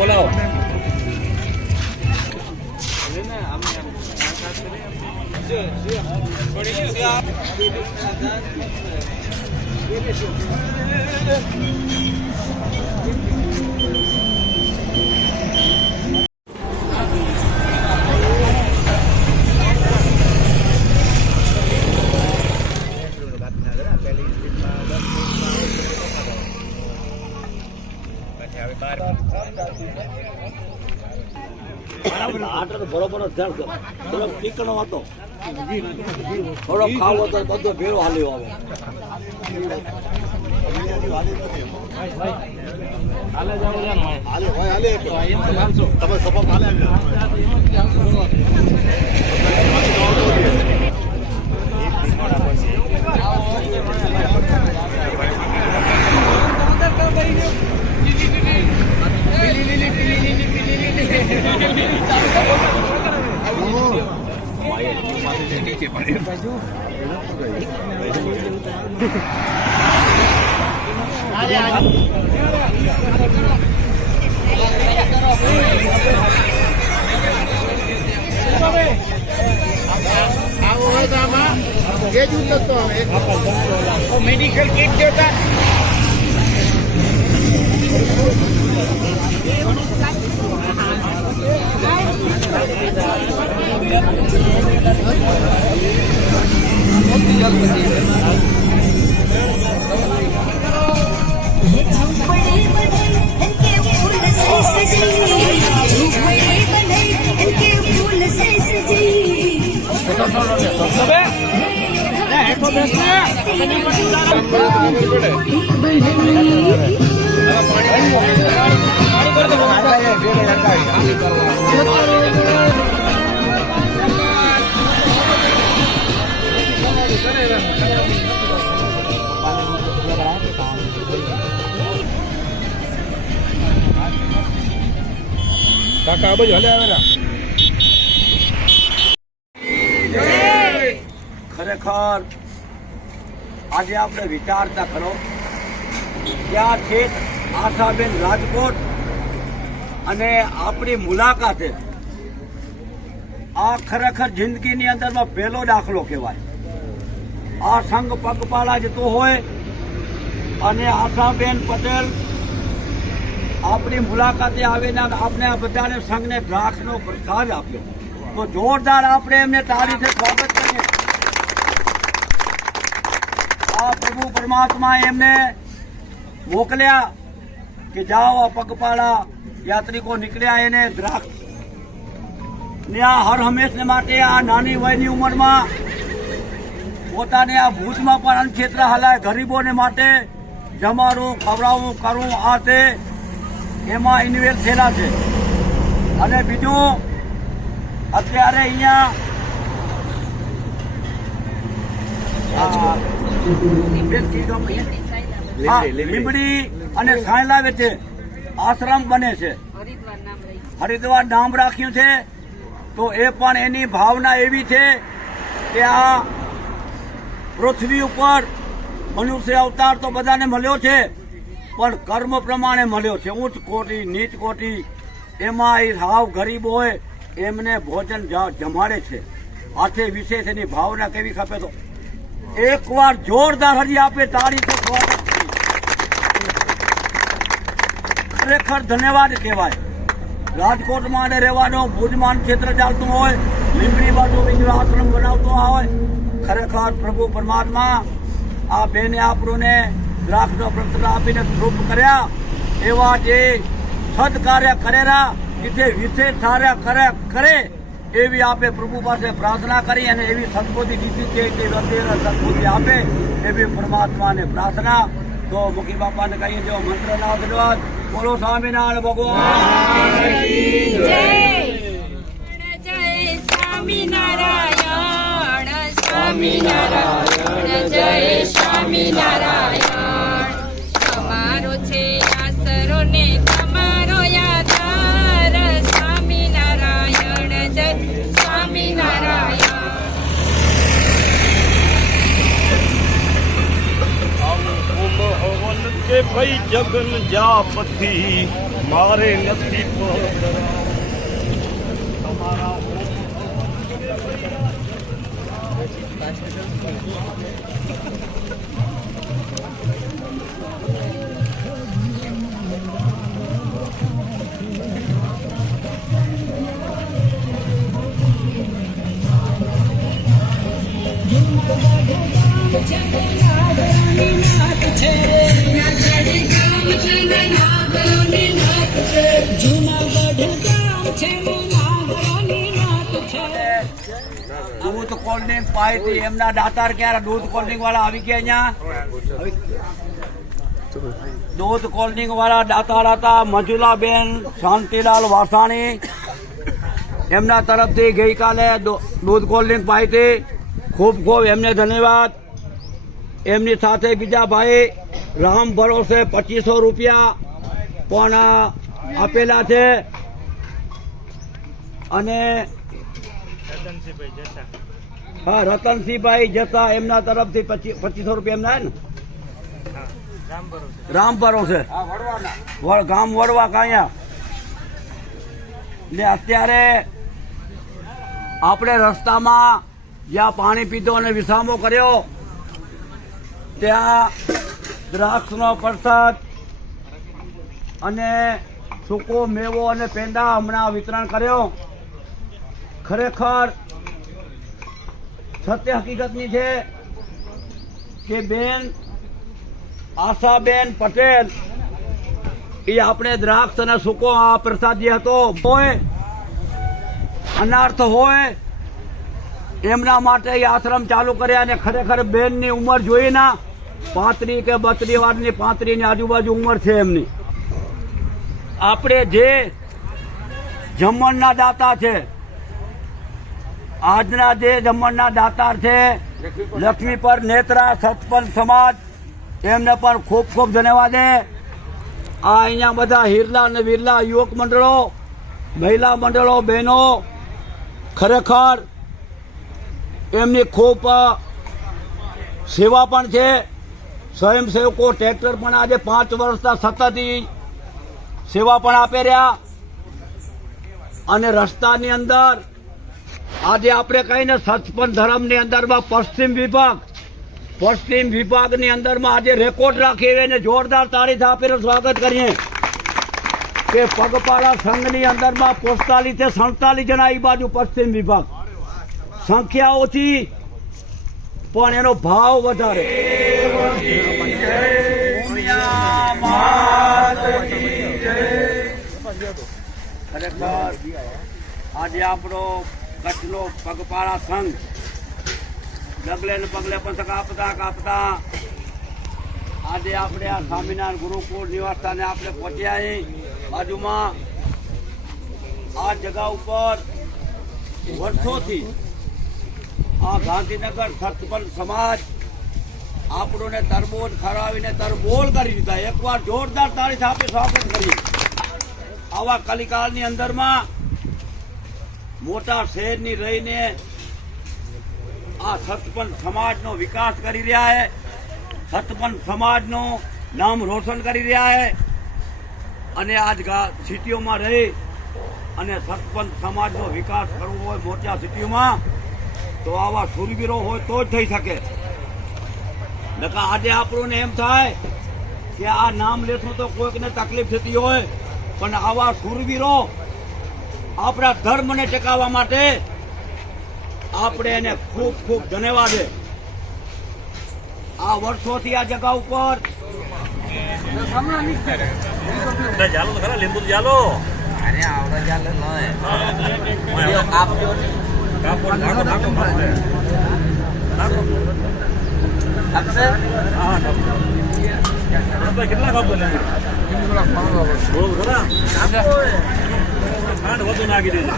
બોલાવો. બરોબર થોડો ટીકણો હતો, થોડો ખાવો તો બધો ભેળો હાલ્યો આવે. મેડિકલ કિટ દેતા કાકા બાજુ હલે આવેલા. ખરેખર આજે આપણે વિચારતા કરો ત્યાં છે આશાબેન રાજકોટ અને આપણી મુલાકાતે આ ખરેખર જિંદગીની અંદરમાં પહેલો દાખલો કહેવાય. આ સંઘ પગપાળા જતો હોય અને આશાબેન પટેલ આપણી મુલાકાતે આવીને આપણે આ બધાને સંઘને દ્રાક્ષનો પ્રસાદ આપ્યો. તો જોરદાર આપણે એમને તારીખે સ્વાગત કરીએ. આ પ્રભુ પરમાત્મા એમને મોકલ્યા કે જાઓ આ પગપાળા યાત્રિકો નીકળ્યા એને દ્રાક્ષ ને આ હર હંમેશને માટે આ નાની વયની ઉંમરમાં પોતાને આ ભૂજમાં પણ અન્નક્ષેત્ર હલાય ગરીબોને માટે જમાડવું ખવડાવવું કરવું આ તે એમાં ઇન્વેસ્ટ થયેલા છે. અને બીજું અત્યારે અહીંયા લીંબડી અને સાયલા વચ્ચે આશ્રમ બને છે. હરિદ્વાર નામ રાખ્યું છે. તો એ પણ એની ભાવના એવી છે કે આ પૃથ્વી ઉપર મનુષ્ય અવતાર તો બધાને મળ્યો છે, પણ કર્મ પ્રમાણે મળ્યો છે. ઉચ્ચ કોટી નીચ કોટી એમાં એ હાવ ગરીબ હોય એમને ભોજન જમાડે છે. આથી વિશેષ એની ભાવના કેવી ખપે તો એકવાર જોરદાર હજી આપે તારીખે સ્વાગત. ખરેખર ધન્યવાદ કહેવાય. રાજકોટમાં રહેવાનો ભુજમાન ક્ષેત્ર ચાલતું હોય, લીંબડી બાજુ બીજો આશ્રમ બનાવતો હોય. ખરેખર પ્રભુ પરમાત્મા આ બેને આપણને દ્રાક્ષનો પ્રસાદ આપીને કૃપ કર્યા. એવા જે સદકાર્ય કરેલા જે વિશેષ કાર્ય કરે એવી આપે પ્રભુ પાસે પ્રાર્થના કરી અને એવી સદબુદ્ધિ દીધી છે કે વ્યક્તિને સદબુદ્ધિ આપે એવી પરમાત્માને પ્રાર્થના. તો મુખી બાપાને કહીએ જો મંત્રના ધન્યવાદ. બોલો સ્વામિનારાયણ ભગવાન જય. સ્વામિનારાયણ સ્વામિનારાયણ જય સ્વામિનારાયણ. તમારો છે આસરો ને તમારો યાદાર. સ્વામિનારાયણ જય સ્વામિનારાયણ. કે ભાઈ જગન જાપતિ મારે નથી પધરા. તમારા દૂધ કોલ્ડ ડ્રિંક પાઈ હતી એમના દાતાર ક્યારે દૂધ કોલ્ડ ડ્રિંક વાળા આવી ગયા અહીંયા. દૂધ કોલ્ડ ડ્રિંક વાળા દાતાર હતા મંજુલાબેન શાંતિલાલ વાસાણી. એમના તરફથી ગઈકાલે દૂધ કોલ્ડ ડ્રિંક પાઈ હતી. ખૂબ ખૂબ એમને ધન્યવાદ. એમની સાથે બીજા ભાઈ રામ ભરોસે 2500 રૂપિયા પણ આપેલા છે. અને હા રતનસિંહભાઈ જતા એમના તરફથી 2500 રૂપિયા એમના ને રામ ભરોસે ગામ વડવા કાયા. ને અત્યારે આપણે રસ્તામાં જ્યાં પાણી પીધો અને વિસામો કર્યો ત્યાં દ્રાક્ષનો પ્રસાદ અને સૂકો મેવો અને પેંડા હમણાં વિતરણ કર્યો. ખરેખર સત્ય હકીકતની છે કે બેન આશાબેન પટેલ એ આપણે દ્રાક્ષ અને સૂકો આ પ્રસાદ જે હતો હોય અનાર્થ હોય એમના માટે એ આશ્રમ ચાલુ કર્યા. અને ખરેખર બેનની ઉંમર જોઈ ના 35 કે 32 વારની 35 ની આજુબાજુ ઉંમર છે એમની. આપણે જે જમણના દાતા છે આજના જે જમણના દાતાર છે લક્ષ્મી પર નેત્રા સતપંચ સમાજ એમને પણ ખૂબ ખૂબ ધન્યવાદ. આ અહીંયા બધા હિરલા અને વિરલા યુવક મંડળો મહિલા મંડળો બહેનો ખરેખર એમની ખૂબ સેવા પણ છે. સ્વયંસેવકો ટ્રેક્ટર પણ આજે 5 વર્ષના સતત સેવા પણ આપી રહ્યા. અને રસ્તાની અંદર આજે આપણે કહીને સચપન ધર્મની અંદરમાં પશ્ચિમ વિભાગની અંદરમાં આજે રેકોર્ડ રાખીએ અને જોરદાર તાળીથી આપીને સ્વાગત કરીએ કે પગપાળા સંઘની અંદરમાં 45 થી 47 જણા એ બાજુ પશ્ચિમ વિભાગ. સંખ્યા ઓછી પણ એનો ભાવ વધારે. ખરેખર આજે આપણો કચ્છનો પગપાળા સંઘ ડગલે ને પગલે પણ કાપતા આજે આપણે આ સ્વામિનારાયણ ગુરુકુળ નિવાસસ્થાને આપણે પહોંચ્યા બાજુમાં આ જગા ઉપર વર્ષોથી આ ગાંધીનગર સતપંચ સમાજ આપણોને તરબોળ ખરાવીને તરબોળ કરી દીધા. એકવાર જોરદાર તાળીથી આપણે સ્વાગત કરીએ. આવા કલિકાળની અંદરમાં મોટા શહેરની રહીને આ સતપંચ સમાજનો વિકાસ કરી રહ્યા છે. સતપંચ સમાજનું નામ રોશન કરી રહ્યા છે. અને આજ સિટીઓમાં રહી અને સતપંચ સમાજનો વિકાસ કરવો હોય મોટા સિટીઓમાં તો આવા શૂરવીરો હોય તો જ થઈ શકે. નકા આજે આપણને એમ થાય કે આ નામ લેશું તો કોઈકને તકલીફ થતી હોય પણ આવા શૂરવીરો આપણા ધર્મને ટકાવવા માટે આપણે એને ખૂબ ખૂબ ધન્યવાદ. આ વર્ષોથી આ જગા ઉપર ચાલો તો ખરા લીંબુ ચાલો અરે આવડો ચાલે કેટલા કાપ ખાંડ વધુ નાખી દેજો.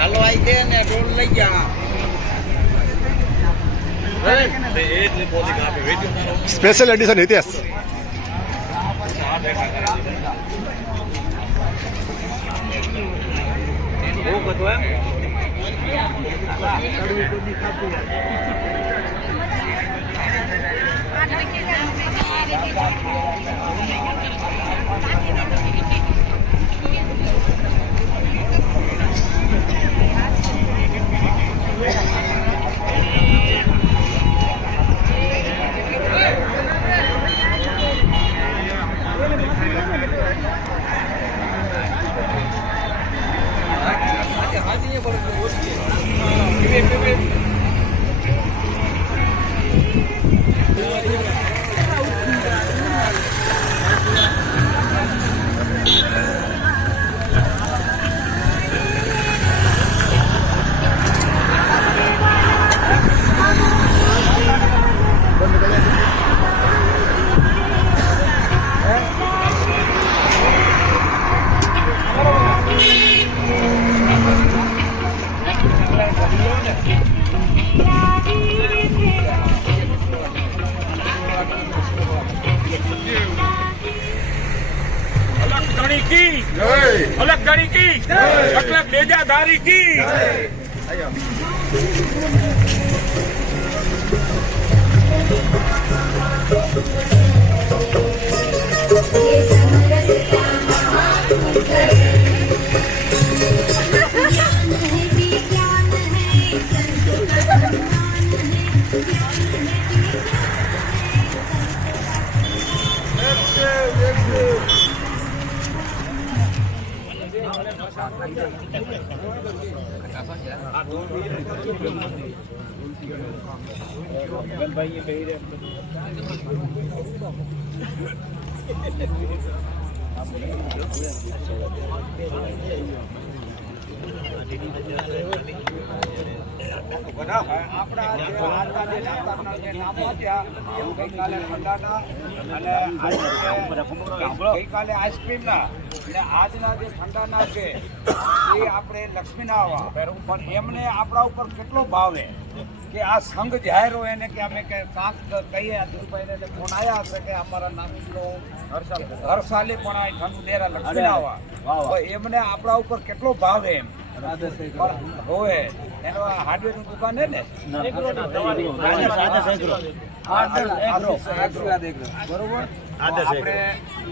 હાલો આવી દે ને ડોલ લઈ ગયા. Special addition Hitesh. એવું બધું એમ અલગ ગણી કી અલગ ગણી કી અલગ બેજાદારી કી આપણા જે આજના જે નાતાના જે નામ આપ્યા ગઈકાલે ઠંડાના અને ગઈકાલે આઈસ્ક્રીમના અને આજના જે ઠંડાના છે એ આપણે લક્ષ્મીના આવા પણ એમને આપણા ઉપર કેટલો ભાવ છે કે આ સંઘ જાહેર હોય એને કે અમે કે કાંક કહીએ ધીરુભાઈને ફોન આવ્યા હશે કે અમારા નામનો હરસાલે પણ આ ઠંડુ ડેરા લક્ષ્મીના આવા તો એમને આપણા ઉપર કેટલો ભાવ છે એમ હોય એનો હાર્ડવેરની દુકાન છે ને બરોબર આપણે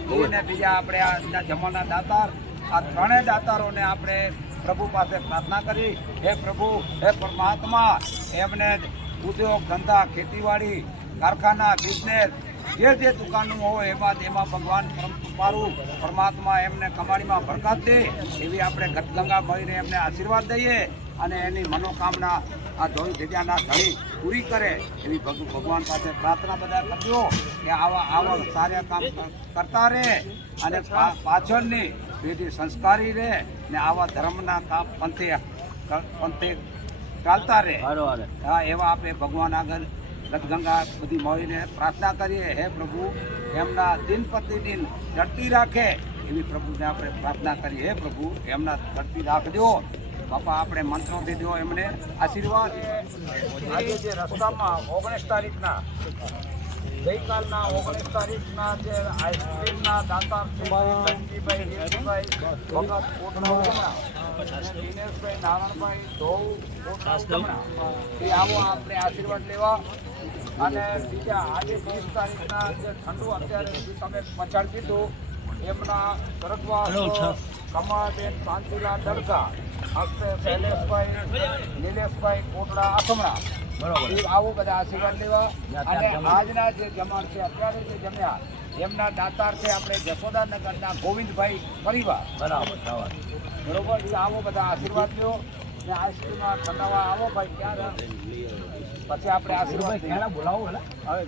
જોઈને બીજા આપણે આજના જમાના દાતાર આ ત્રણેય દાતારોને આપણે પ્રભુ પાસે પ્રાર્થના કરી હે પ્રભુ હે પરમાત્મા એમને ઉદ્યોગ ધંધા ખેતીવાડી કારખાના બિઝનેસ જે દુકાનો હોય એમાં ભગવાન પરમાત્મા એમને કમાણીમાં બરકત દે એવી આપણે ગતગંગા મળીને એમને આશીર્વાદ દઈએ અને એની મનોકામના આ ધોઈ જગ્યાના ધણી પૂરી કરે એવી ભગવાન પાસે પ્રાર્થના બધા કરજો કે આવા સારા કામ કરતા રહે અને પાછળની પેઢી સંસ્કારી રહે ને આવા ધર્મના કામ પંથે ચાલતા રહે હા એવા આપણે ભગવાન આગળ ગતગંગા બધી મળીને પ્રાર્થના કરીએ હે પ્રભુ એમના દિન પ્રતિદિન ચડતી રાખે એવી પ્રભુને આપણે પ્રાર્થના કરીએ હે પ્રભુ એમના ચડતી રાખજો બાપા આપણે મંત્રોથી દો એમને આશીર્વાદ આજે જે રસ્તામાં 19 તારીખના ગઈકાલના 19 તારીખના જે આઈસ્ક્રીમના દાતાર છે લંજીભાઈ હિરજીભાઈ ભગત કોટડા દિનેશભાઈ નારાયણભાઈ ધોવ કોટડા એ આવો આપણે આશીર્વાદ લેવા અને બીજા આજે 20 તારીખના જે ઠંડુ અત્યારે તમે પછાડ કીધું એમના સ્વર્ગવાસ કમળબેન શાંતિલાલ દડકા હસ્તે શૈલેષભાઈ નિલેશભાઈ કોટડા આસમણા બરાબર આવો બધા આશીર્વાદ લેવા અને આજના જે જમાણ છે અત્યારે જે જમ્યા એમના દાતાર છે આપણે જશોદાનગરના ગોવિંદભાઈ પરિવાર બરાબર બરોબર આવો બધા આશીર્વાદ લ્યો ને આઈસ્ક્રીમમાં ઠંડાવા આવો ભાઈ ક્યાં પછી આપણે આશીર્વાદ ક્યાં બોલાવો હવે